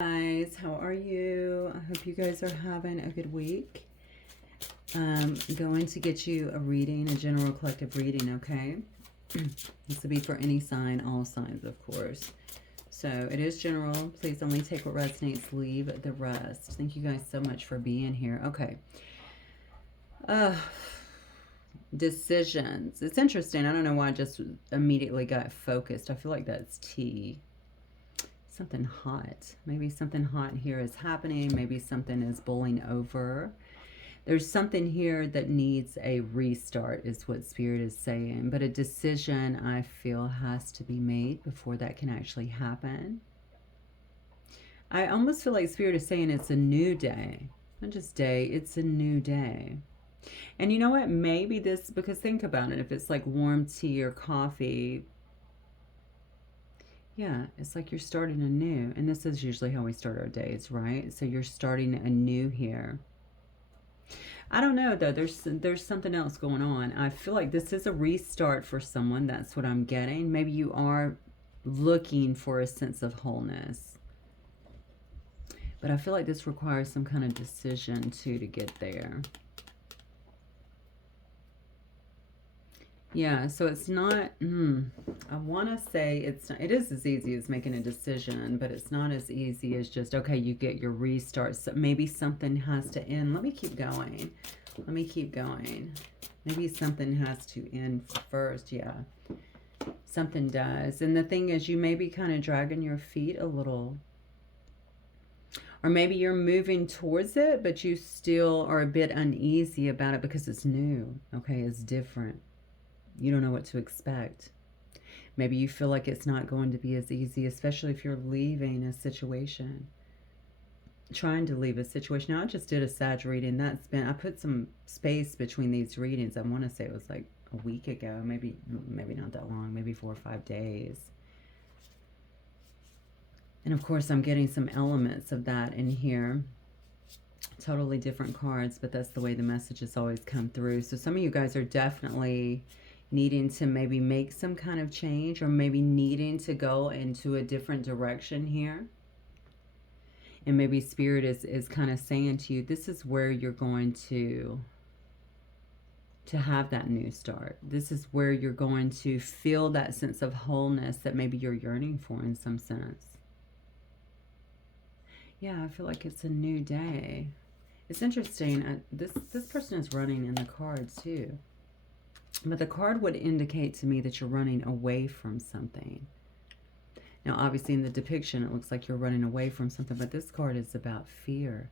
Guys, how are you? I hope you guys are having a good week. Going to get you a reading, a general collective reading, okay? This will be for any sign, all signs, of course. So it is general. Please only take what resonates, leave the rest. Thank you guys so much for being here. Okay. Decisions. It's interesting. I don't know why I just immediately got focused. I feel like that's tea. Something hot. Maybe something hot here is happening. Maybe something is boiling over. There's something here that needs a restart is what Spirit is saying. But a decision, I feel, has to be made before that can actually happen. I almost feel like Spirit is saying it's a new day. Not just day, it's a new day. And you know what? Maybe this, because think about it. If it's like warm tea or coffee, yeah, it's like you're starting anew. And this is usually how we start our days, right? So you're starting anew here. I don't know, though. There's something else going on. I feel like this is a restart for someone. That's what I'm getting. Maybe you are looking for a sense of wholeness. But I feel like this requires some kind of decision, too, to get there. Yeah, so it's not, I want to say it is as easy as making a decision, but it's not as easy as just, okay, you get your restart. So maybe something has to end. Let me keep going. Let me keep going. Maybe something has to end first. Yeah, something does. And the thing is, you may be kind of dragging your feet a little. Or maybe you're moving towards it, but you still are a bit uneasy about it because it's new. Okay, it's different. You don't know what to expect. Maybe you feel like it's not going to be as easy, especially if you're leaving a situation. Trying to leave a situation. Now, I just did a Sag reading. I put some space between these readings. I want to say it was like a week ago. Maybe not that long. Maybe 4 or 5 days. And of course, I'm getting some elements of that in here. Totally different cards, but that's the way the messages always come through. So some of you guys are definitely needing to maybe make some kind of change, or maybe needing to go into a different direction here. And maybe Spirit is kind of saying to you, this is where you're going to have that new start. This is where you're going to feel that sense of wholeness that maybe you're yearning for in some sense. Yeah, I feel like it's a new day. It's interesting. This person is running in the card too. But the card would indicate to me that you're running away from something. Now, obviously, in the depiction, it looks like you're running away from something, but this card is about fear.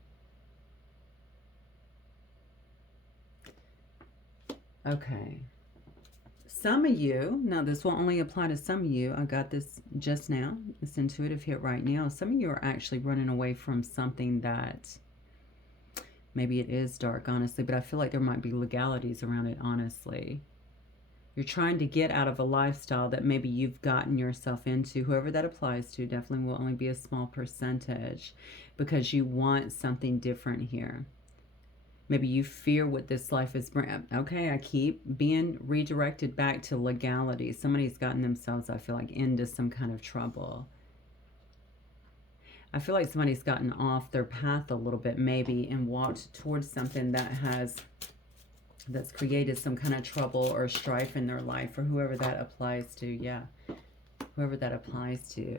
Okay. Some of you, now this will only apply to some of you. I got this just now, this intuitive hit right now. Some of you are actually running away from something that maybe it is dark, honestly, but I feel like there might be legalities around it, honestly. You're trying to get out of a lifestyle that maybe you've gotten yourself into. Whoever that applies to definitely will only be a small percentage, because you want something different here. Maybe you fear what this life is bringing. Okay, I keep being redirected back to legality. Somebody's gotten themselves, I feel like, into some kind of trouble. I feel like somebody's gotten off their path a little bit maybe and walked towards something that's created some kind of trouble or strife in their life, for whoever that applies to. Yeah, whoever that applies to.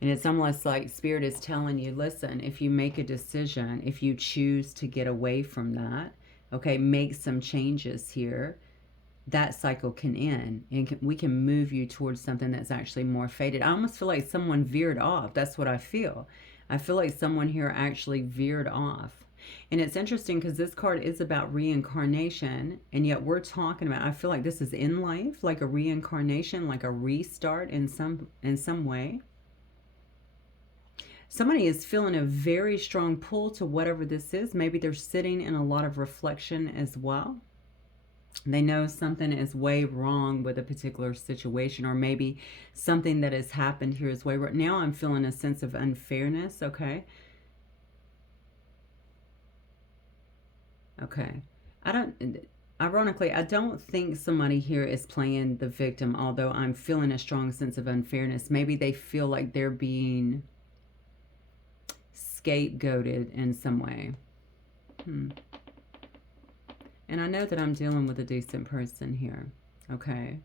And it's almost like Spirit is telling you, listen, if you make a decision, if you choose to get away from that, okay, make some changes here, that cycle can end, and we can move you towards something that's actually more fated. I almost feel like someone veered off. That's what I feel. I feel like someone here actually veered off. And it's interesting because this card is about reincarnation, and yet we're talking about, I feel like this is in life, like a reincarnation, like a restart in some way. Somebody is feeling a very strong pull to whatever this is. Maybe they're sitting in a lot of reflection as well. They know something is way wrong with a particular situation, or maybe something that has happened here is way wrong. Now I'm feeling a sense of unfairness, okay? Okay. Ironically, I don't think somebody here is playing the victim, although I'm feeling a strong sense of unfairness. Maybe they feel like they're being scapegoated in some way. And I know that I'm dealing with a decent person here, okay?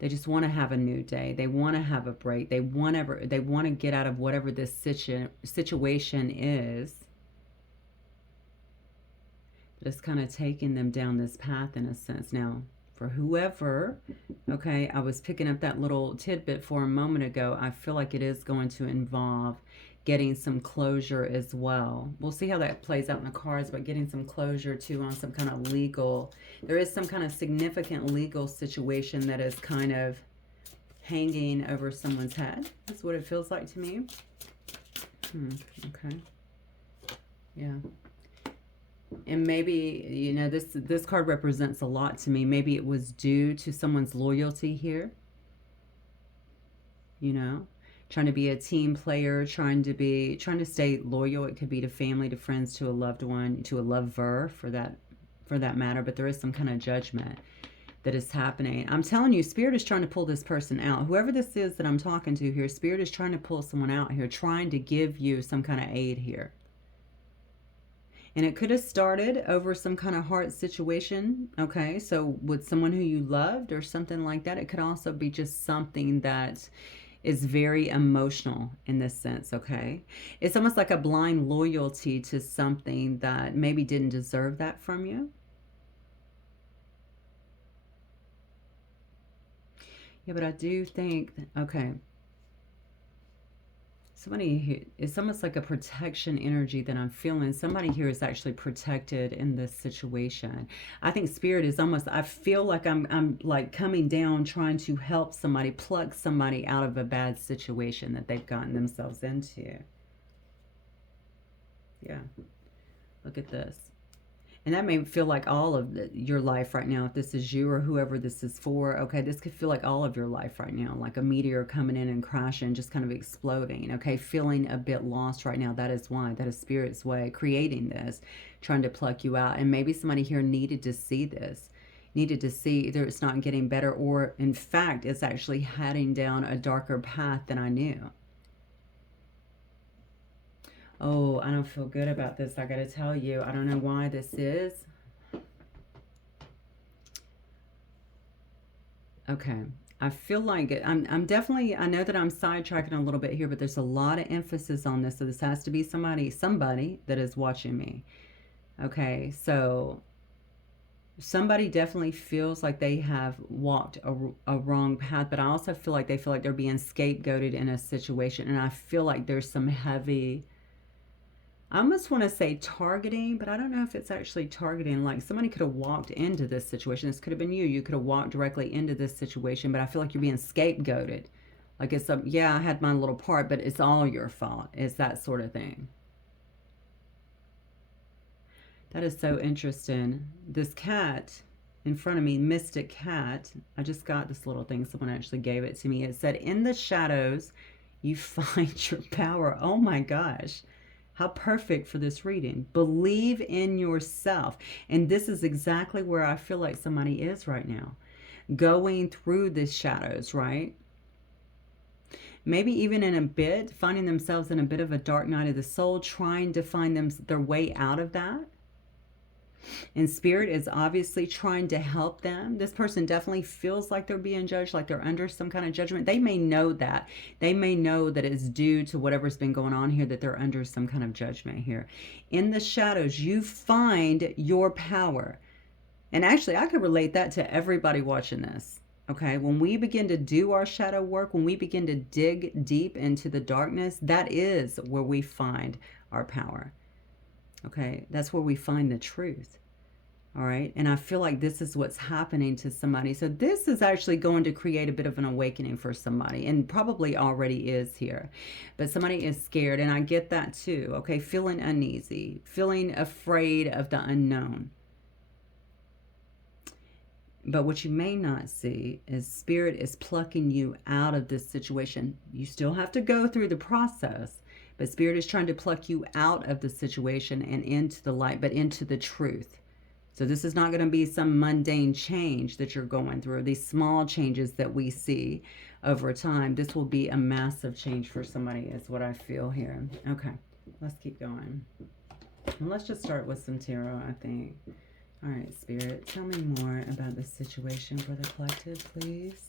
They just want to have a new day. They want to have a break. They want to get out of whatever this situation is. It's kind of taking them down this path in a sense. Now, for whoever, okay, I was picking up that little tidbit for a moment ago. I feel like it is going to involve getting some closure as well. We'll see how that plays out in the cards, but getting some closure too on some kind of legal, there is some kind of significant legal situation that is kind of hanging over someone's head. That's what it feels like to me. Okay. Yeah. And maybe, you know, this card represents a lot to me. Maybe it was due to someone's loyalty here. You know, trying to be a team player, trying to stay loyal. It could be to family, to friends, to a loved one, to a lover for that matter. But there is some kind of judgment that is happening. I'm telling you, Spirit is trying to pull this person out. Whoever this is that I'm talking to here, Spirit is trying to pull someone out here, trying to give you some kind of aid here. And it could have started over some kind of heart situation, okay? So with someone who you loved or something like that. It could also be just something that is very emotional in this sense, okay? It's almost like a blind loyalty to something that maybe didn't deserve that from you. Yeah, but I do think, okay, somebody here, it's almost like a protection energy that I'm feeling. Somebody here is actually protected in this situation. I think Spirit is almost, I feel like I'm like coming down, trying to help somebody, pluck somebody out of a bad situation that they've gotten themselves into. Yeah. Look at this. And that may feel like all of your life right now, if this is you or whoever this is for. Okay, this could feel like all of your life right now, like a meteor coming in and crashing, just kind of exploding. Okay, feeling a bit lost right now. That is why. That is Spirit's way, creating this, trying to pluck you out. And maybe somebody here needed to see this, needed to see either it's not getting better or, in fact, it's actually heading down a darker path than I knew. Oh, I don't feel good about this. I got to tell you, I don't know why this is. Okay. I feel like it. I'm definitely, I know that I'm sidetracking a little bit here, but there's a lot of emphasis on this. So this has to be somebody that is watching me. Okay. So somebody definitely feels like they have walked a wrong path, but I also feel like they feel like they're being scapegoated in a situation. And I feel like there's some heavy, I almost want to say targeting, but I don't know if it's actually targeting. Like somebody could have walked into this situation. This could have been you. You could have walked directly into this situation, but I feel like you're being scapegoated. Like it's yeah, I had my little part, but it's all your fault. It's that sort of thing. That is so interesting. This cat in front of me, Mystic Cat, I just got this little thing. Someone actually gave it to me. It said, in the shadows, you find your power. Oh my gosh. How perfect for this reading. Believe in yourself. And this is exactly where I feel like somebody is right now. Going through the shadows, right? Maybe even in a bit, finding themselves in a bit of a dark night of the soul, trying to find their way out of that. And Spirit is obviously trying to help them. This person definitely feels like they're being judged, like they're under some kind of judgment. They may know that. They may know that it's due to whatever's been going on here, that they're under some kind of judgment here. In the shadows, you find your power. And actually, I could relate that to everybody watching this. Okay, when we begin to do our shadow work, when we begin to dig deep into the darkness, that is where we find our power. Okay, that's where we find the truth. All right, and I feel like this is what's happening to somebody. So this is actually going to create a bit of an awakening for somebody, and probably already is here. But somebody is scared, and I get that too. Okay, feeling uneasy, feeling afraid of the unknown. But what you may not see is Spirit is plucking you out of this situation. You still have to go through the process. But Spirit is trying to pluck you out of the situation and into the light, but into the truth. So this is not going to be some mundane change that you're going through. These small changes that we see over time. This will be a massive change for somebody is what I feel here. Okay. Let's keep going. And let's just start with some tarot, I think. All right, Spirit, tell me more about the situation for the collective, please.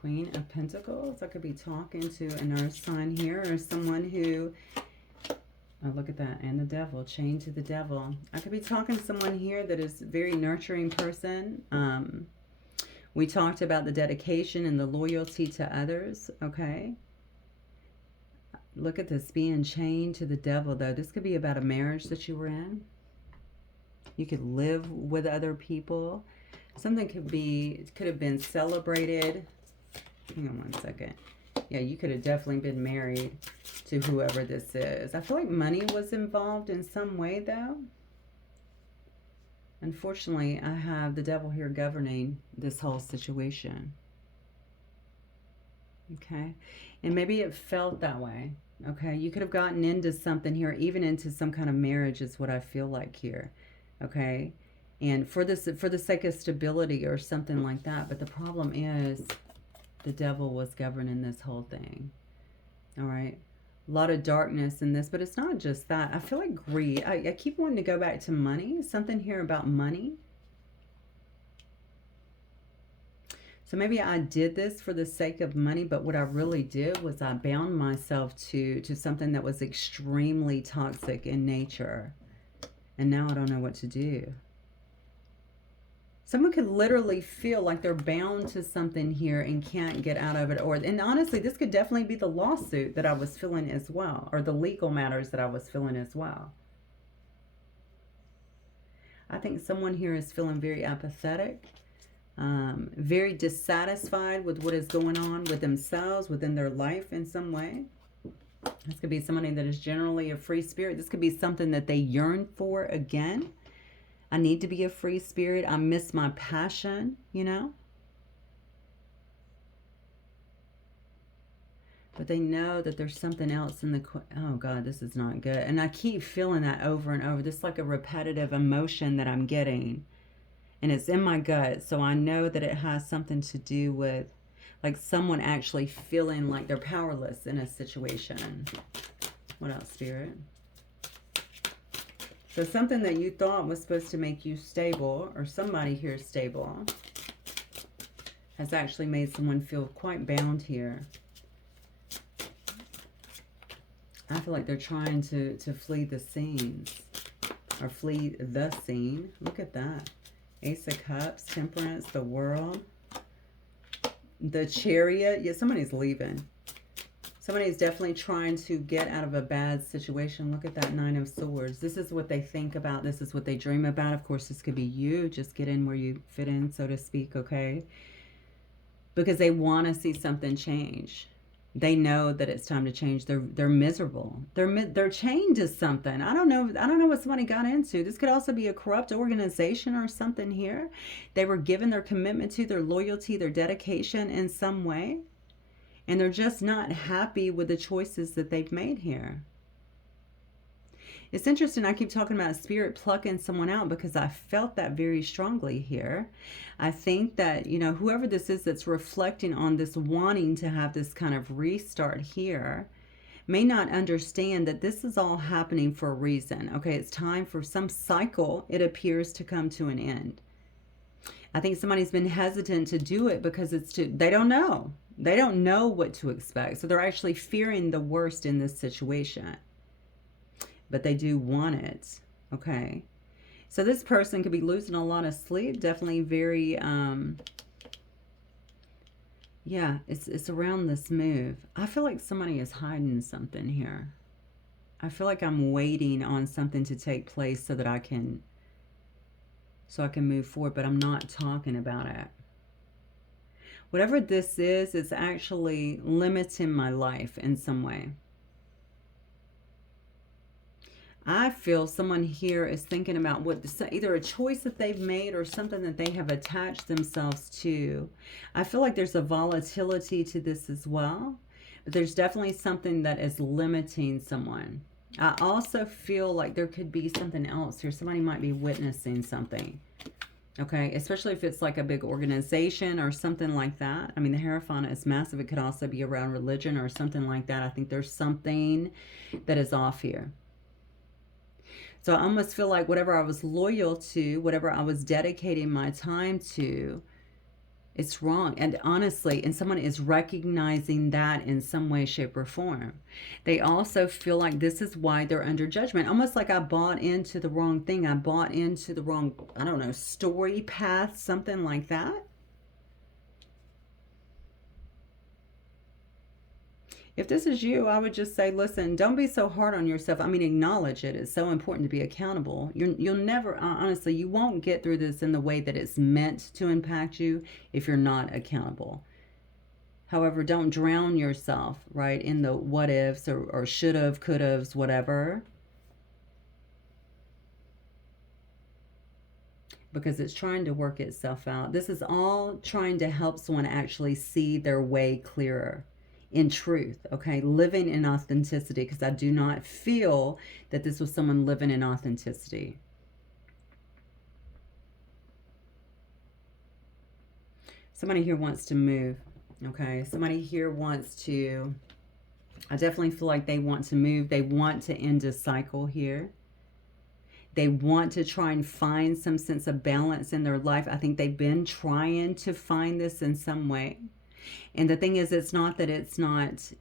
Queen of Pentacles. I could be talking to an earth sign here, or someone who, oh, look at that, and the devil, chained to the devil. I could be talking to someone here that is a very nurturing person. We talked about the dedication and the loyalty to others, okay? Look at this, being chained to the devil, though. This could be about a marriage that you were in. You could live with other people. Something could have been celebrated. Hang on one second. Yeah, you could have definitely been married to whoever this is. I feel like money was involved in some way, though. Unfortunately, I have the devil here governing this whole situation. Okay? And maybe it felt that way. Okay? You could have gotten into something here, even into some kind of marriage is what I feel like here. Okay? And for the sake of stability or something like that. But the problem is the devil was governing this whole thing. All right? A lot of darkness in this, but it's not just that. I feel like greed. I keep wanting to go back to money. Something here about money. So maybe I did this for the sake of money, but what I really did was I bound myself to something that was extremely toxic in nature. And now I don't know what to do. Someone could literally feel like they're bound to something here and can't get out of it. And honestly, this could definitely be the lawsuit that I was feeling as well, or the legal matters that I was feeling as well. I think someone here is feeling very apathetic, very dissatisfied with what is going on with themselves, within their life in some way. This could be somebody that is generally a free spirit. This could be something that they yearn for again. I need to be a free spirit. I miss my passion, you know. But they know that there's something else in the... Oh, God, this is not good. And I keep feeling that over and over. This is like a repetitive emotion that I'm getting. And it's in my gut. So I know that it has something to do with like someone actually feeling like they're powerless in a situation. What else, Spirit? So something that you thought was supposed to make you stable, or somebody here stable, has actually made someone feel quite bound here. I feel like they're trying to flee the scenes, or flee the scene. Look at that. Ace of Cups, Temperance, the World, the Chariot. Yeah, somebody's leaving. Somebody's definitely trying to get out of a bad situation. Look at that Nine of Swords. This is what they think about. This is what they dream about. Of course, this could be you. Just get in where you fit in, so to speak, okay? Because they want to see something change. They know that it's time to change. They're miserable. They're chained to something. I don't know what somebody got into. This could also be a corrupt organization or something here. They were given their commitment to, their loyalty, their dedication in some way. And they're just not happy with the choices that they've made here. It's interesting, I keep talking about spirit plucking someone out because I felt that very strongly here. I think that, you know, whoever this is that's reflecting on this, wanting to have this kind of restart here, may not understand that this is all happening for a reason. Okay, it's time for some cycle, it appears, to come to an end. I think somebody's been hesitant to do it because they don't know. They don't know what to expect. So they're actually fearing the worst in this situation. But they do want it. Okay. So this person could be losing a lot of sleep. Definitely very, yeah, it's around this move. I feel like somebody is hiding something here. I feel like I'm waiting on something to take place so that I can move forward, but I'm not talking about it. Whatever this is, it's actually limiting my life in some way. I feel someone here is thinking about either a choice that they've made or something that they have attached themselves to. I feel like there's a volatility to this as well. But there's definitely something that is limiting someone. I also feel like there could be something else here. Somebody might be witnessing something. Okay, especially if it's like a big organization or something like that. I mean, the Hierophant is massive. It could also be around religion or something like that. I think there's something that is off here. So I almost feel like whatever I was loyal to, whatever I was dedicating my time to, it's wrong. And honestly, and someone is recognizing that in some way, shape, or form. They also feel like this is why they're under judgment. Almost like I bought into the wrong thing. I bought into the wrong, I don't know, story path, something like that. If this is you, I would just say, listen, don't be so hard on yourself. I mean, acknowledge it. It's so important to be accountable. You'll never, honestly, you won't get through this in the way that it's meant to impact you if you're not accountable. However, don't drown yourself, right, in the what ifs or should have, could have's, whatever, because it's trying to work itself out. This is all trying to help someone actually see their way clearer in truth, okay? Living in authenticity, because I do not feel that this was someone living in authenticity. Somebody here wants to move, okay? Somebody here wants to, I definitely feel like they want to move. They want to end a cycle here. They want to try and find some sense of balance in their life. I think they've been trying to find this in some way. And the thing is, it's not that it's not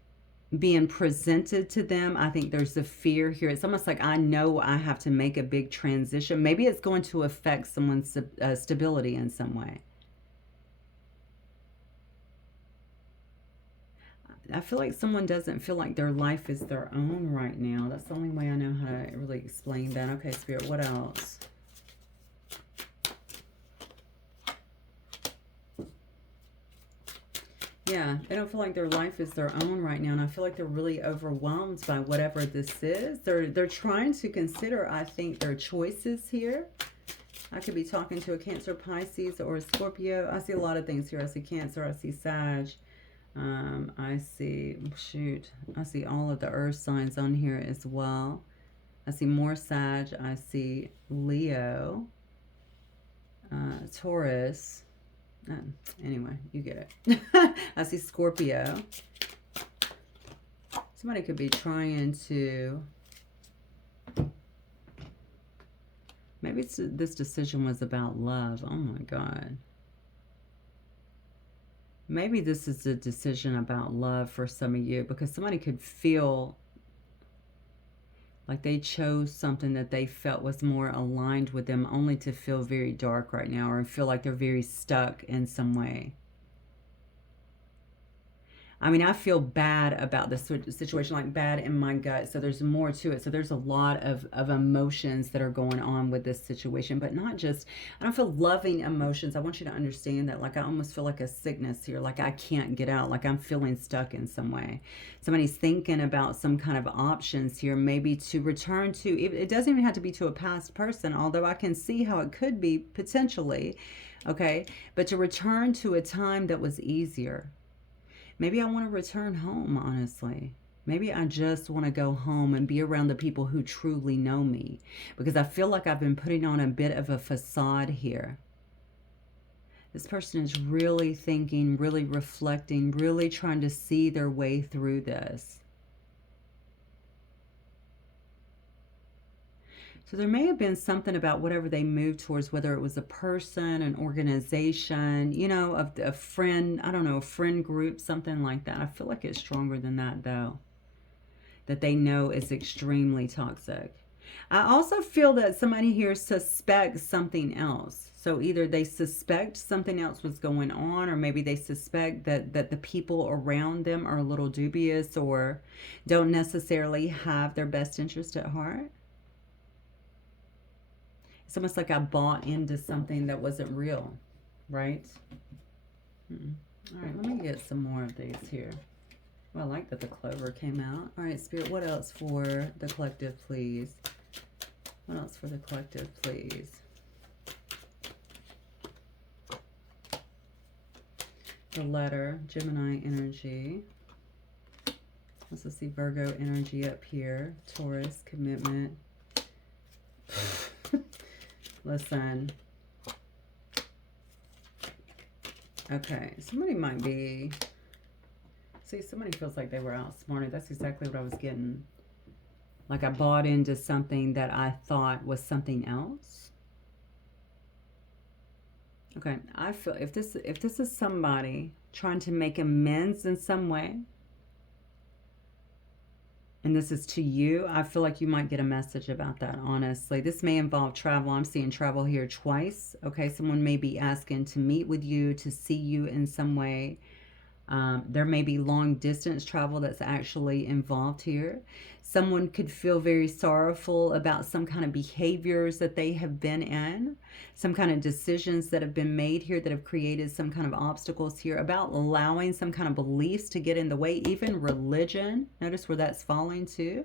being presented to them. I think there's a fear here. It's almost like I know I have to make a big transition. Maybe it's going to affect someone's stability in some way. I feel like someone doesn't feel like their life is their own right now. That's the only way I know how to really explain that. Okay, Spirit, what else? Yeah, they don't feel like their life is their own right now, and I feel like they're really overwhelmed by whatever this is. They're trying to consider, I think, their choices here. I could be talking to a Cancer, Pisces, or a Scorpio. I see a lot of things here. I see Cancer, I see Sag. I see, shoot, I see all of the earth signs on here as well. I see more Sag. I see Leo, Taurus. Anyway, you get it. I see Scorpio. Somebody could be trying to, maybe this decision was about love. Oh my God. Maybe this is a decision about love for some of you, because somebody could feel like they chose something that they felt was more aligned with them, only to feel very dark right now, or feel like they're very stuck in some way. I mean, I feel bad about this situation, like bad in my gut. So there's more to it. So there's a lot of emotions that are going on with this situation, but not just, I don't feel loving emotions. I want you to understand that, like, I almost feel like a sickness here, like I can't get out, like I'm feeling stuck in some way. Somebody's thinking about some kind of options here, maybe to return to, it doesn't even have to be to a past person, although I can see how it could be potentially, okay? But to return to a time that was easier. Maybe I want to return home, honestly. Maybe I just want to go home and be around the people who truly know me, because I feel like I've been putting on a bit of a facade here. This person is really thinking, really reflecting, really trying to see their way through this. So there may have been something about whatever they moved towards, whether it was a person, an organization, you know, a friend, I don't know, a friend group, something like that. I feel like it's stronger than that, though, that they know is extremely toxic. I also feel that somebody here suspects something else. So either they suspect something else was going on, or maybe they suspect that the people around them are a little dubious or don't necessarily have their best interest at heart. It's almost like I bought into something that wasn't real, right? All right, let me get some more of these here. Well, I like that the clover came out. All right, Spirit, what else for the collective, please? What else for the collective, please? The letter, Gemini energy. Also see Virgo energy up here. Taurus, commitment. Listen, Okay, somebody might be... See, somebody feels like they were outsmarted. That's exactly what I was getting. Like I bought into something that I thought was something else. Okay, I feel if this is somebody trying to make amends in some way, and this is to you, I feel like you might get a message about that, honestly. This may involve travel. I'm seeing travel here twice. Okay, someone may be asking to meet with you, to see you in some way. There may be long distance travel that's actually involved here. Someone could feel very sorrowful about some kind of behaviors that they have been in, some kind of decisions that have been made here that have created some kind of obstacles here, about allowing some kind of beliefs to get in the way, even religion. Notice where that's falling to.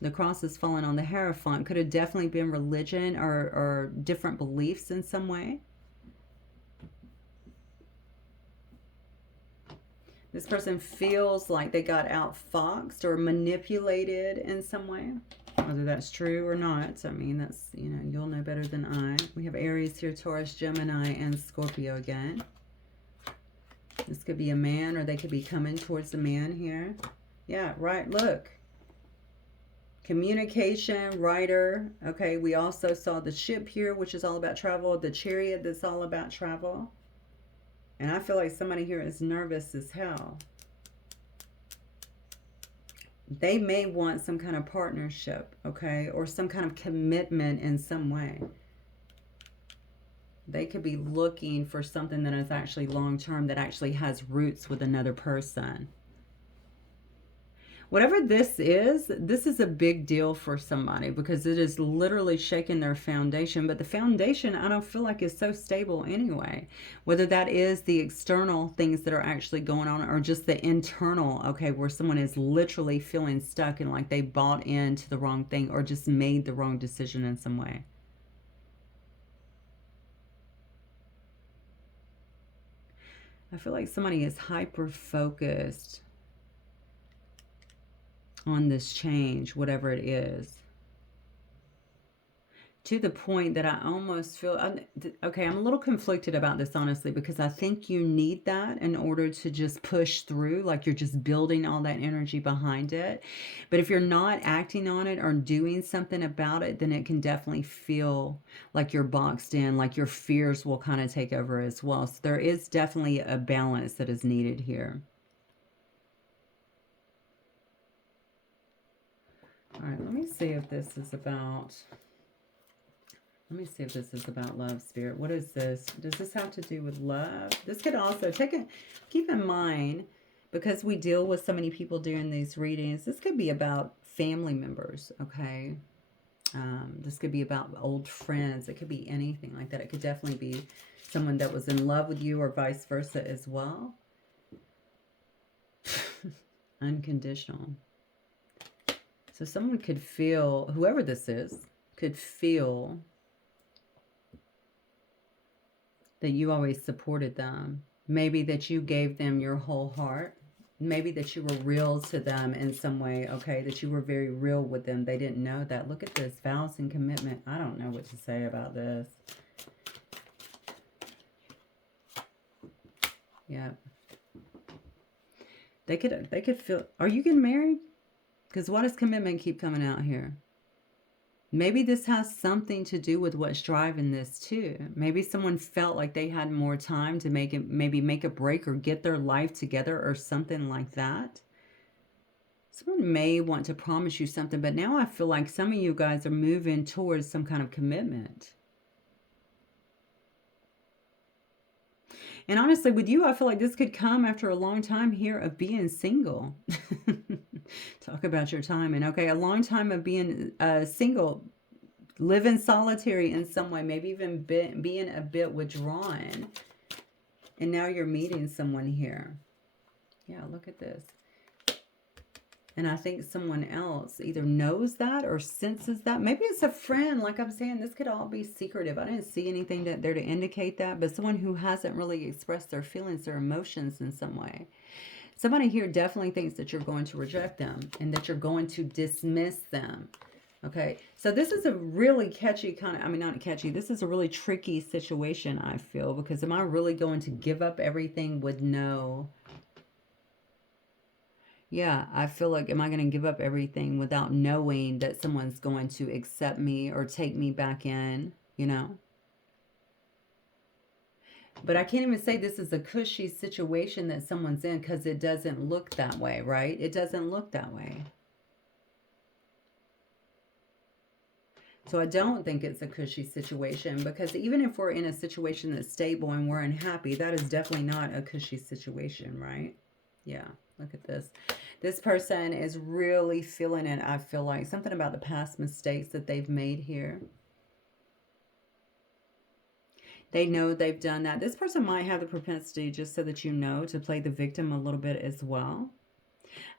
The cross is falling on the Hierophant. Could have definitely been religion or different beliefs in some way. This person feels like they got outfoxed or manipulated in some way. Whether that's true or not, I mean, that's, you know, you'll know better than I. We have Aries here, Taurus, Gemini, and Scorpio again. This could be a man, or they could be coming towards a man here. Yeah, right, look. Communication, writer. Okay, we also saw the ship here, which is all about travel. The chariot, that's all about travel. And I feel like somebody here is nervous as hell. They may want some kind of partnership, okay? Or some kind of commitment in some way. They could be looking for something that is actually long-term, that actually has roots with another person. Whatever this is a big deal for somebody because it is literally shaking their foundation. But the foundation, I don't feel like is so stable anyway. Whether that is the external things that are actually going on or just the internal, okay, where someone is literally feeling stuck and like they bought into the wrong thing or just made the wrong decision in some way. I feel like somebody is hyper-focused on this change, whatever it is, to the point that I almost feel, okay, I'm a little conflicted about this, honestly, because I think you need that in order to just push through, like you're just building all that energy behind it. But if you're not acting on it or doing something about it, then it can definitely feel like you're boxed in, like your fears will kind of take over as well. So there is definitely a balance that is needed here. All right, let me see if this is about... Let me see if this is about love, Spirit. What is this? Does this have to do with love? This could also keep in mind, because we deal with so many people during these readings, this could be about family members, okay? This could be about old friends. It could be anything like that. It could definitely be someone that was in love with you or vice versa as well. Unconditional. So someone could feel, whoever this is, could feel that you always supported them. Maybe that you gave them your whole heart. Maybe that you were real to them in some way, okay? That you were very real with them. They didn't know that. Look at this, vows and commitment. I don't know what to say about this. Yeah. They could feel, are you getting married? Because why does commitment keep coming out here? Maybe this has something to do with what's driving this too. Maybe someone felt like they had more time to maybe make a break or get their life together or something like that. Someone may want to promise you something, but now I feel like some of you guys are moving towards some kind of commitment. And honestly, with you, I feel like this could come after a long time here of being single. Talk about your timing. Okay, a long time of being single, living solitary in some way, maybe even being a bit withdrawn. And now you're meeting someone here. Yeah, look at this. And I think someone else either knows that or senses that. Maybe it's a friend. Like I'm saying, this could all be secretive. I didn't see anything there to indicate that. But someone who hasn't really expressed their feelings, their emotions in some way. Somebody here definitely thinks that you're going to reject them and that you're going to dismiss them. Okay, so this is a really catchy kind of, I mean, not catchy, this is a really tricky situation, I feel, because am I really going to give up everything with no, yeah, I feel like, am I going to give up everything without knowing that someone's going to accept me or take me back in, you know? But I can't even say this is a cushy situation that someone's in because it doesn't look that way, right? It doesn't look that way. So I don't think it's a cushy situation, because even if we're in a situation that's stable and we're unhappy, that is definitely not a cushy situation, right? Yeah, look at this. This person is really feeling it. I feel like something about the past mistakes that they've made here. They know they've done that. This person might have the propensity, just so that you know, to play the victim a little bit as well.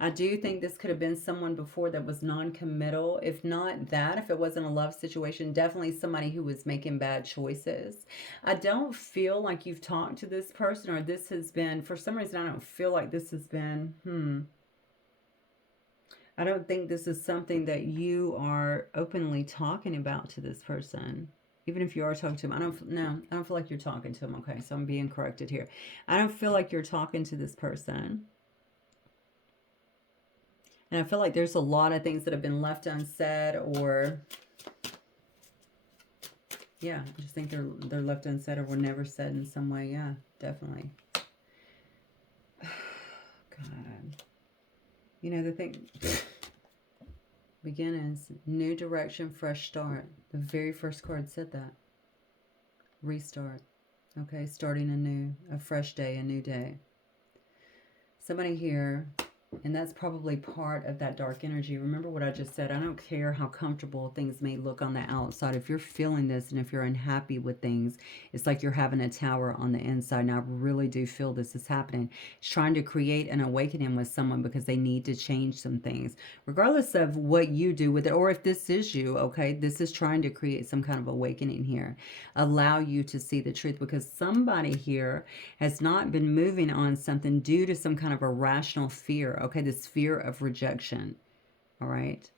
I do think this could have been someone before that was non-committal. If not that, if it wasn't a love situation, definitely somebody who was making bad choices. I don't feel like you've talked to this person, or this has been, for some reason, I don't feel like this has been, I don't think this is something that you are openly talking about to this person. Even if you are talking to him, I don't feel like you're talking to him. Okay, so I'm being corrected here. I don't feel like you're talking to this person. And I feel like there's a lot of things that have been left unsaid, or yeah, I just think they're left unsaid or were never said in some way. Yeah, definitely. God. You know, the thing, beginnings, new direction, fresh start. The very first card said that. Restart. Okay, starting anew, a fresh day, a new day. Somebody here, and that's probably part of that dark energy. Remember what I just said. I don't care how comfortable things may look on the outside. If you're feeling this and if you're unhappy with things, it's like you're having a tower on the inside. And I really do feel this is happening. It's trying to create an awakening with someone because they need to change some things. Regardless of what you do with it, or if this is you, okay, this is trying to create some kind of awakening here. Allow you to see the truth, because somebody here has not been moving on something due to some kind of irrational fear. Okay, this fear of rejection. All right.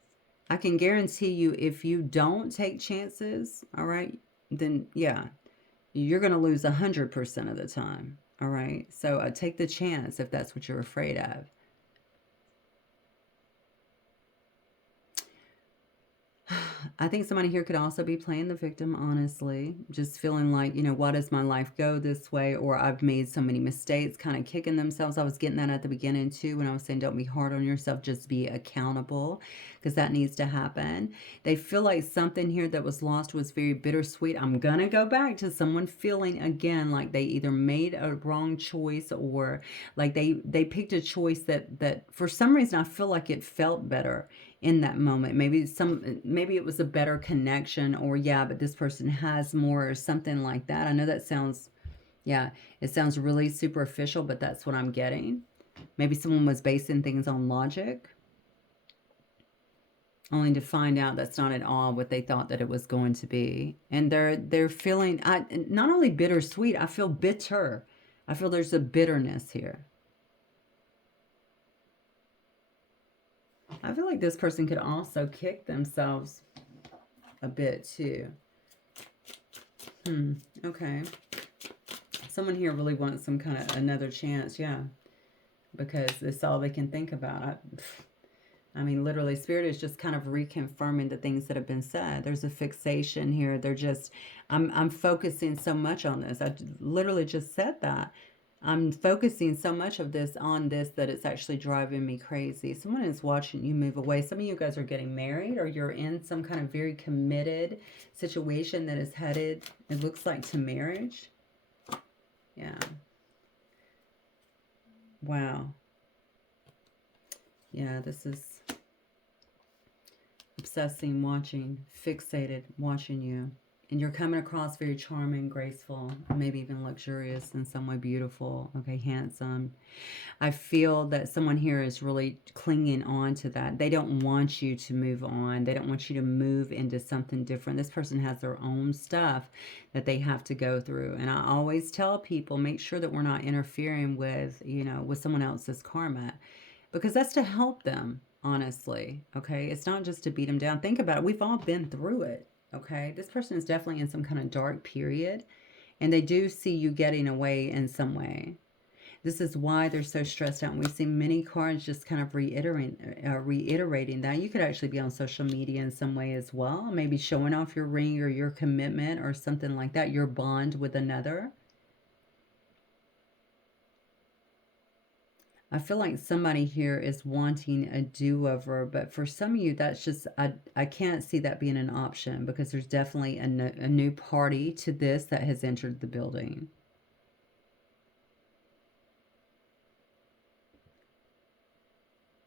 I can guarantee you, if you don't take chances, all right, then yeah, you're going to lose 100% of the time. All right. So take the chance if that's what you're afraid of. I think somebody here could also be playing the victim, honestly. Just feeling like, why does my life go this way? Or I've made so many mistakes, kind of kicking themselves. I was getting that at the beginning too, when I was saying don't be hard on yourself, just be accountable, because that needs to happen. They feel like something here that was lost was very bittersweet. I'm going to go back to someone feeling again like they either made a wrong choice, or like they picked a choice that for some reason I feel like it felt better in that moment. Maybe it was a better connection, or yeah, but this person has more, or something like that. I know that sounds, yeah, it sounds really superficial, but that's what I'm getting. Maybe someone was basing things on logic, only to find out that's not at all what they thought that it was going to be. And they're feeling, not only bittersweet, I feel bitter. I feel there's a bitterness here. I feel like this person could also kick themselves a bit too. Okay. Someone here really wants some kind of another chance, yeah, because it's all they can think about. I mean, literally, Spirit is just kind of reconfirming the things that have been said. There's a fixation here. They're just, I'm focusing so much on this. I literally just said that. I'm focusing so much of this on this that it's actually driving me crazy. Someone is watching you move away. Some of you guys are getting married, or you're in some kind of very committed situation that is headed, it looks like, to marriage. Yeah. Wow. Yeah, this is obsessing, watching, fixated, watching you. And you're coming across very charming, graceful, maybe even luxurious in some way, beautiful, okay, handsome. I feel that someone here is really clinging on to that. They don't want you to move on. They don't want you to move into something different. This person has their own stuff that they have to go through. And I always tell people, make sure that we're not interfering with, with someone else's karma, because that's to help them. honestly. Okay. It's not just to beat them down. Think about it. We've all been through it. Okay. This person is definitely in some kind of dark period, and they do see you getting away in some way. This is why they're so stressed out. And we see many cards just kind of reiterating that. You could actually be on social media in some way as well. Maybe showing off your ring or your commitment or something like that, your bond with another. I feel like somebody here is wanting a do-over, but for some of you, that's just, I can't see that being an option because there's definitely a new party to this that has entered the building.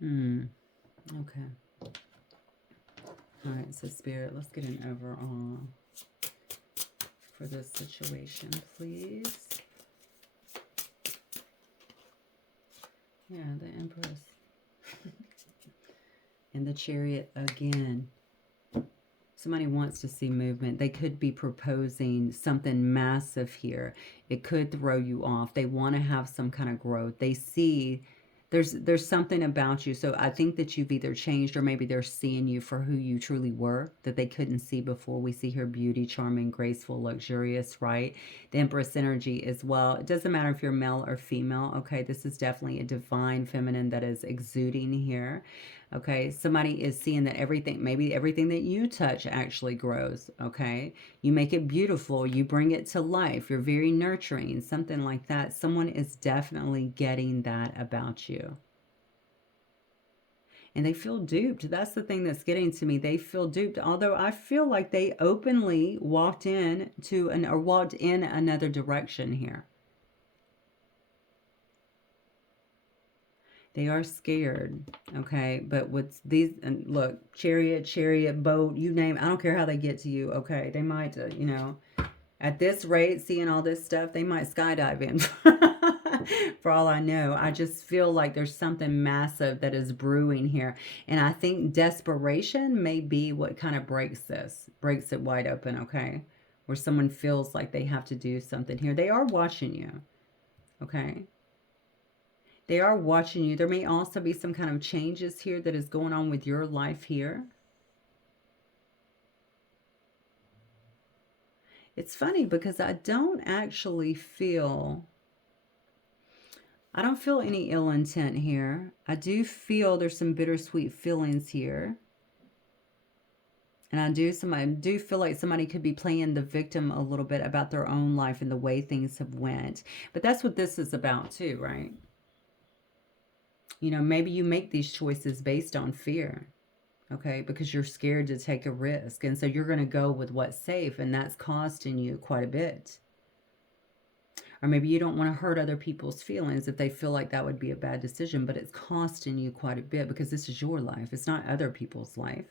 Okay. All right, so Spirit, let's get an overall for this situation, please. Yeah, the Empress. And the Chariot again. Somebody wants to see movement. They could be proposing something massive here. It could throw you off. They want to have some kind of growth. They see there's something about you. So I think that you've either changed or maybe they're seeing you for who you truly were that they couldn't see before. We see her beauty, charming, graceful, luxurious, right? The Empress energy as well. It doesn't matter if you're male or female. Okay, this is definitely a divine feminine that is exuding here. Okay, somebody is seeing that everything, maybe everything that you touch actually grows. Okay, you make it beautiful, you bring it to life, you're very nurturing, something like that. Someone is definitely getting that about you. And they feel duped. That's the thing that's getting to me. They feel duped. Although I feel like they openly walked in to an or walked in another direction here. They are scared, okay? But with these, and look, chariot, boat, you name, I don't care how they get to you, okay? They might, at this rate, seeing all this stuff, they might skydive in. For all I know, I just feel like there's something massive that is brewing here. And I think desperation may be what kind of breaks it wide open, okay? Where someone feels like they have to do something here. They are watching you, okay? They are watching you. There may also be some kind of changes here that is going on with your life here. It's funny because I don't feel any ill intent here. I do feel there's some bittersweet feelings here. And I do feel like somebody could be playing the victim a little bit about their own life and the way things have went. But that's what this is about too, right? Maybe you make these choices based on fear, okay? Because you're scared to take a risk. And so you're going to go with what's safe, and that's costing you quite a bit. Or maybe you don't want to hurt other people's feelings if they feel like that would be a bad decision, but it's costing you quite a bit because this is your life. It's not other people's life.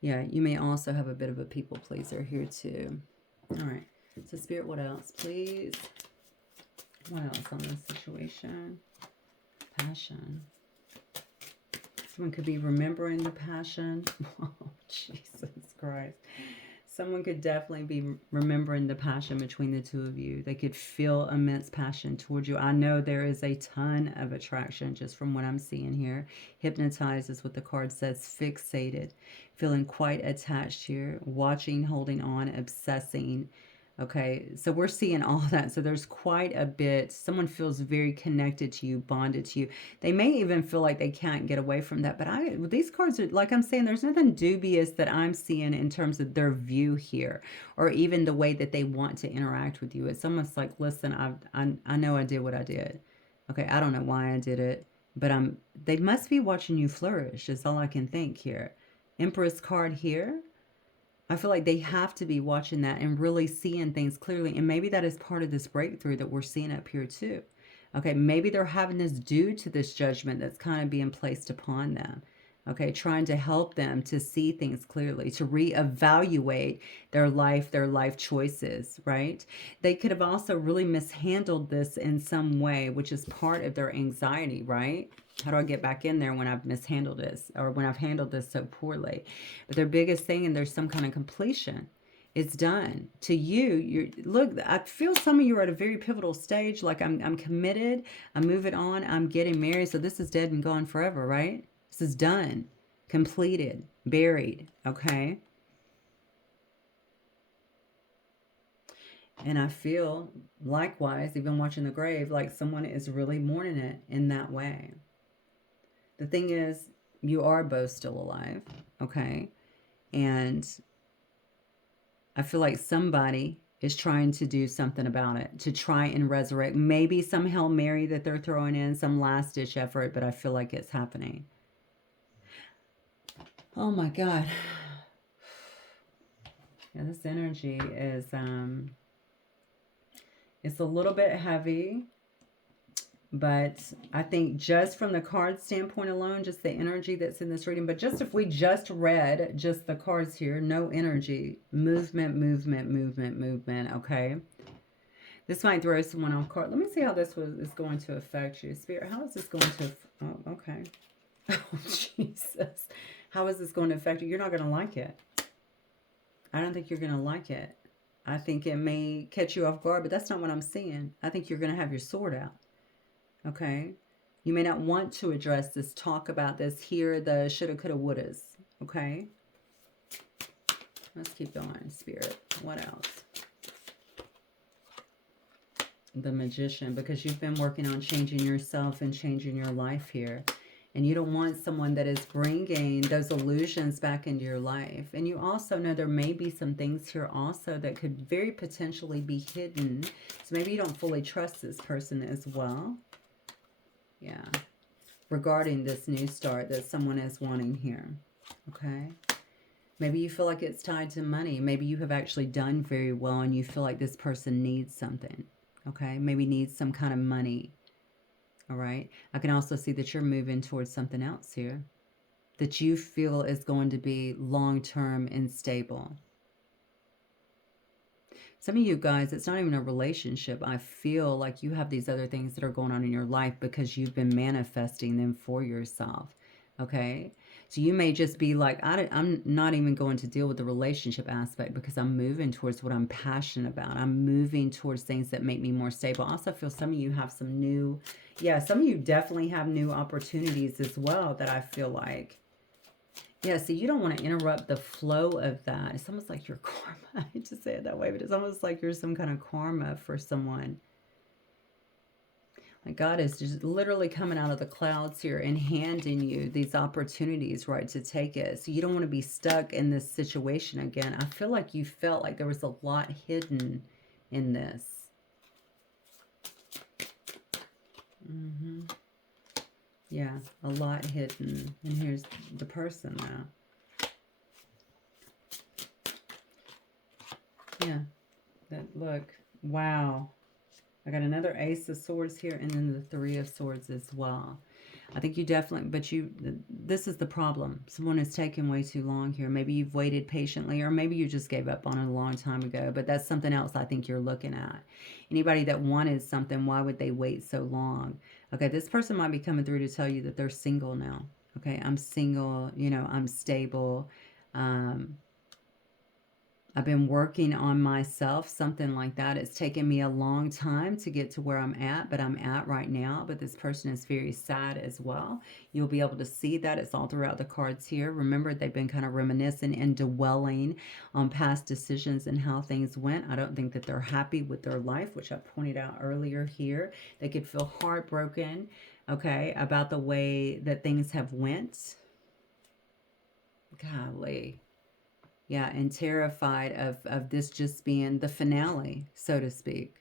Yeah, you may also have a bit of a people pleaser here too. All right. So Spirit, what else, please? What else on this situation? Passion. Someone could be remembering the passion. Oh, Jesus Christ. Someone could definitely be remembering the passion between the two of you. They could feel immense passion towards you. I know there is a ton of attraction just from what I'm seeing here. Hypnotized is what the card says. Fixated. Feeling quite attached here. Watching, holding on, obsessing. Okay, so we're seeing all that. So there's quite a bit. Someone feels very connected to you, bonded to you. They may even feel like they can't get away from that. But these cards are, like I'm saying, there's nothing dubious that I'm seeing in terms of their view here, or even the way that they want to interact with you. It's almost like, listen, I know I did what I did. Okay, I don't know why I did it, but they must be watching you flourish. Is all I can think here. Empress card here. I feel like they have to be watching that and really seeing things clearly. And maybe that is part of this breakthrough that we're seeing up here too. Okay, maybe they're having this due to this judgment that's kind of being placed upon them. Okay, trying to help them to see things clearly, to reevaluate their life choices, right? They could have also really mishandled this in some way, which is part of their anxiety, right? How do I get back in there when I've mishandled this or when I've handled this so poorly? But their biggest thing, and there's some kind of completion. It's done. To you, look, I feel some of you are at a very pivotal stage. Like I'm committed. I'm moving on. I'm getting married. So this is dead and gone forever, right? This is done, completed, buried. Okay. And I feel likewise, even watching the grave, like someone is really mourning it in that way. The thing is, you are both still alive. Okay. And I feel like somebody is trying to do something about it, to try and resurrect. Maybe some Hail Mary that they're throwing in, some last ditch effort, but I feel like it's happening. Oh my God. Yeah, this energy is it's a little bit heavy, but I think just from the card standpoint alone, just the energy that's in this reading, but just if we just read just the cards here, no energy, movement, movement, movement, movement, okay? This might throw someone off guard. Let me see how this is going to affect you. Spirit, how is this going to... Oh, okay. Oh, Jesus. How is this going to affect you? You're not going to like it. I don't think you're going to like it. I think it may catch you off guard, but that's not what I'm seeing. I think you're going to have your sword out. Okay? You may not want to address this, talk about this, hear the shoulda, coulda, wouldas. Okay? Let's keep going, Spirit. What else? The Magician, because you've been working on changing yourself and changing your life here, and you don't want someone that is bringing those illusions back into your life. And you also know there may be some things here also that could very potentially be hidden, so maybe you don't fully trust this person as well. Yeah, regarding this new start that someone is wanting here. Okay, maybe you feel like it's tied to money. Maybe you have actually done very well and you feel like this person needs something. Okay, maybe needs some kind of money. All right, I can also see that you're moving towards something else here that you feel is going to be long-term and stable. Some of you guys, it's not even a relationship. I feel like you have these other things that are going on in your life because you've been manifesting them for yourself. Okay, so you may just be like, I'm not even going to deal with the relationship aspect because I'm moving towards what I'm passionate about. I'm moving towards things that make me more stable. I also feel some of you have some new, yeah, some of you definitely have new opportunities as well that I feel like. Yeah, see, you don't want to interrupt the flow of that. It's almost like you're karma. I hate to say it that way, but it's almost like you're some kind of karma for someone. Like God is just literally coming out of the clouds here and handing you these opportunities, right, to take it. So you don't want to be stuck in this situation again. I feel like you felt like there was a lot hidden in this. Yeah, a lot hidden. And here's the person now. Yeah, that look. Wow. I got another Ace of Swords here and then the Three of Swords as well. I think you definitely, but this is the problem. Someone is taking way too long here. Maybe you've waited patiently or maybe you just gave up on it a long time ago, but that's something else I think you're looking at. Anybody that wanted something, why would they wait so long? Okay, this person might be coming through to tell you that they're single now. Okay, I'm single, you know, I'm stable. I've been working on myself, something like that. It's taken me a long time to get to where I'm at, but I'm at right now. But this person is very sad as well. You'll be able to see that. It's all throughout the cards here. Remember, they've been kind of reminiscing and dwelling on past decisions and how things went. I don't think that they're happy with their life, which I pointed out earlier here. They could feel heartbroken, okay, about the way that things have went. Golly. Yeah, and terrified of this just being the finale, so to speak.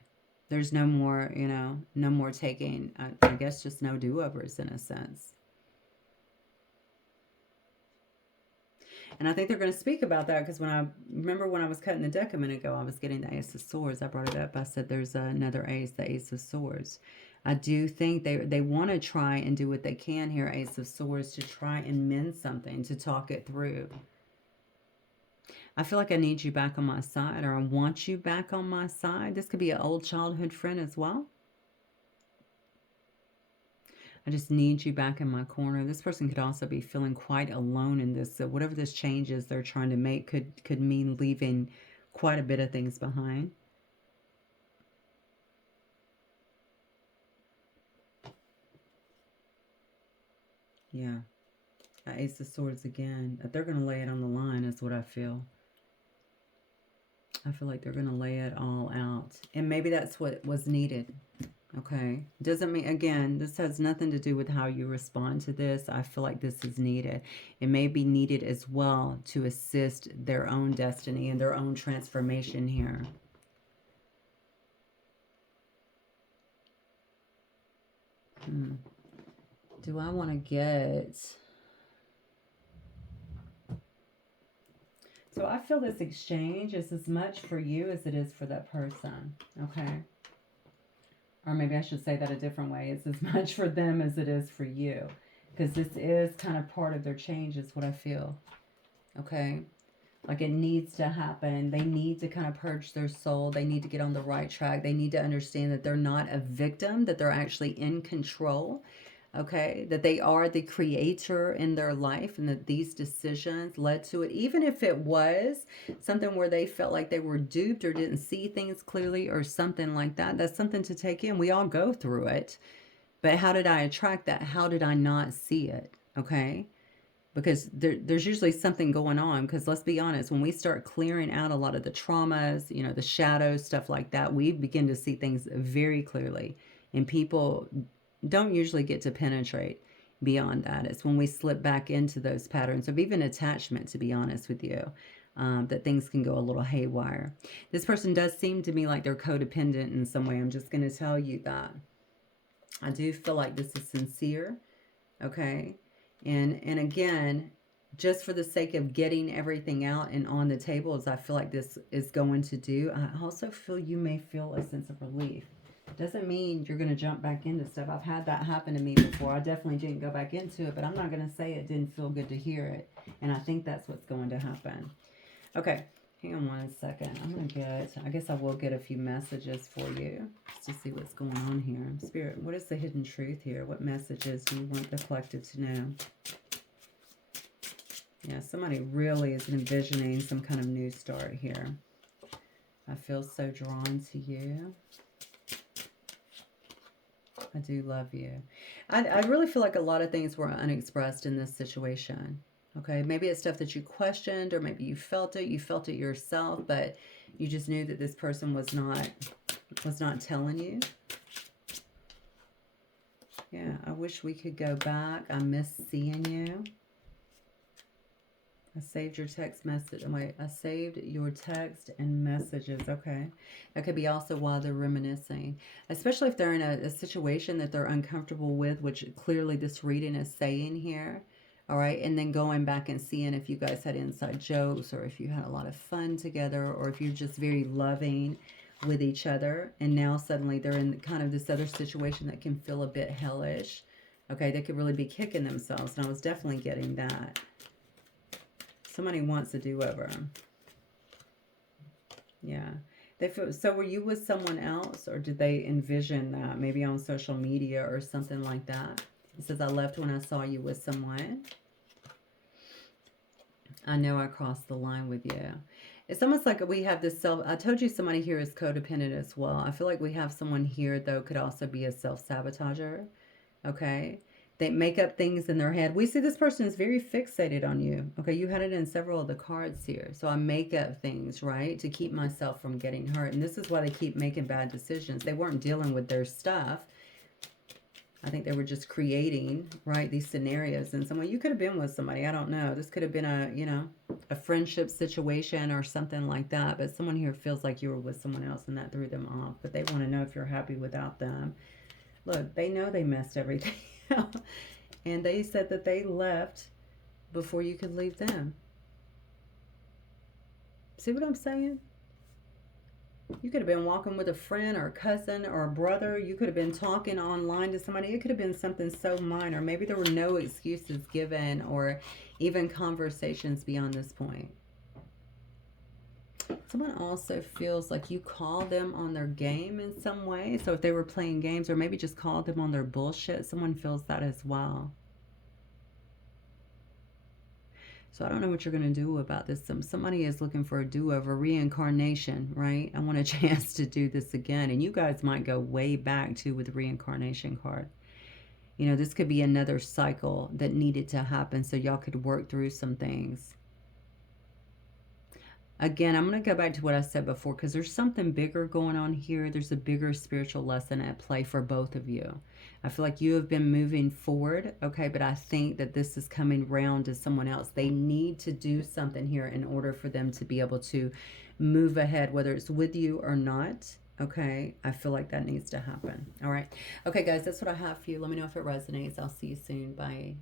There's no more, you know, no more taking, I guess just no do-overs in a sense. And I think they're going to speak about that because when I remember when I was cutting the deck a minute ago, I was getting the Ace of Swords. I brought it up. I said there's another ace, the Ace of Swords. I do think they want to try and do what they can here, Ace of Swords, to try and mend something, to talk it through. I feel like I need you back on my side, or I want you back on my side. This could be an old childhood friend as well. I just need you back in my corner. This person could also be feeling quite alone in this. So whatever this change is they're trying to make could mean leaving quite a bit of things behind. Yeah. Ace of Swords again. They're going to lay it on the line is what I feel. I feel like they're going to lay it all out. And maybe that's what was needed. Okay. Doesn't mean, again, this has nothing to do with how you respond to this. I feel like this is needed. It may be needed as well to assist their own destiny and their own transformation here. Do I want to get... So I feel this exchange is as much for you as it is for that person, okay? Or maybe I should say that a different way. It's as much for them as it is for you. Because this is kind of part of their change is what I feel, okay? Like it needs to happen. They need to kind of purge their soul. They need to get on the right track. They need to understand that they're not a victim, that they're actually in control. Okay, that they are the creator in their life and that these decisions led to it. Even if it was something where they felt like they were duped or didn't see things clearly or something like that, that's something to take in. We all go through it. But how did I attract that? How did I not see it? Okay, because there's usually something going on. Because let's be honest, when we start clearing out a lot of the traumas, you know, the shadows, stuff like that, we begin to see things very clearly. And people don't usually get to penetrate beyond that. It's when we slip back into those patterns of even attachment, to be honest with you, that things can go a little haywire. This person does seem to me like they're codependent in some way. I'm just going to tell you that. I do feel like this is sincere, okay? And again, just for the sake of getting everything out and on the table, as I feel like this is going to do, I also feel you may feel a sense of relief. Doesn't mean you're going to jump back into stuff. I've had that happen to me before. I definitely didn't go back into it, but I'm not going to say it didn't feel good to hear it. And I think that's what's going to happen. Okay, hang on one second. I'm going to get, I guess I will get a few messages for you just to see what's going on here. Spirit, what is the hidden truth here? What messages do you want the collective to know? Yeah, somebody really is envisioning some kind of new start here. I feel so drawn to you. I do love you. I really feel like a lot of things were unexpressed in this situation. Okay, maybe it's stuff that you questioned, or maybe you felt it yourself, but you just knew that this person was not telling you. Yeah, I wish we could go back. I miss seeing you. I saved your text message. Wait, I saved your text and messages. Okay. That could be also while they're reminiscing. Especially if they're in a situation that they're uncomfortable with, which clearly this reading is saying here. All right. And then going back and seeing if you guys had inside jokes, or if you had a lot of fun together, or if you're just very loving with each other. And now suddenly they're in kind of this other situation that can feel a bit hellish. Okay. They could really be kicking themselves. And I was definitely getting that. Somebody wants a do-over. Yeah. They feel, so were you with someone else, or did they envision that? Maybe on social media or something like that. It says, I left when I saw you with someone. I know I crossed the line with you. It's almost like we have this self... I told you somebody here is codependent as well. I feel like we have someone here, though, could also be a self-sabotager. Okay? They make up things in their head. We see this person is very fixated on you. Okay, you had it in several of the cards here. So I make up things, right, to keep myself from getting hurt. And this is why they keep making bad decisions. They weren't dealing with their stuff. I think they were just creating, right, these scenarios in some way. You could have been with somebody. I don't know. This could have been a, you know, a friendship situation or something like that. But someone here feels like you were with someone else and that threw them off. But they want to know if you're happy without them. Look, they know they messed everything up. And they said that they left before you could leave them. See what I'm saying? You could have been walking with a friend or a cousin or a brother. You could have been talking online to somebody. It could have been something so minor. Maybe there were no excuses given or even conversations beyond this point. Someone also feels like you called them on their game in some way. So if they were playing games, or maybe just called them on their bullshit, someone feels that as well. So I don't know what you're going to do about this. Somebody is looking for a do-over, reincarnation, right? I want a chance to do this again. And you guys might go way back too with the reincarnation card. You know, this could be another cycle that needed to happen so y'all could work through some things. Again, I'm going to go back to what I said before because there's something bigger going on here. There's a bigger spiritual lesson at play for both of you. I feel like you have been moving forward, okay, but I think that this is coming round to someone else. They need to do something here in order for them to be able to move ahead, whether it's with you or not, okay? I feel like that needs to happen, all right? Okay, guys, that's what I have for you. Let me know if it resonates. I'll see you soon. Bye.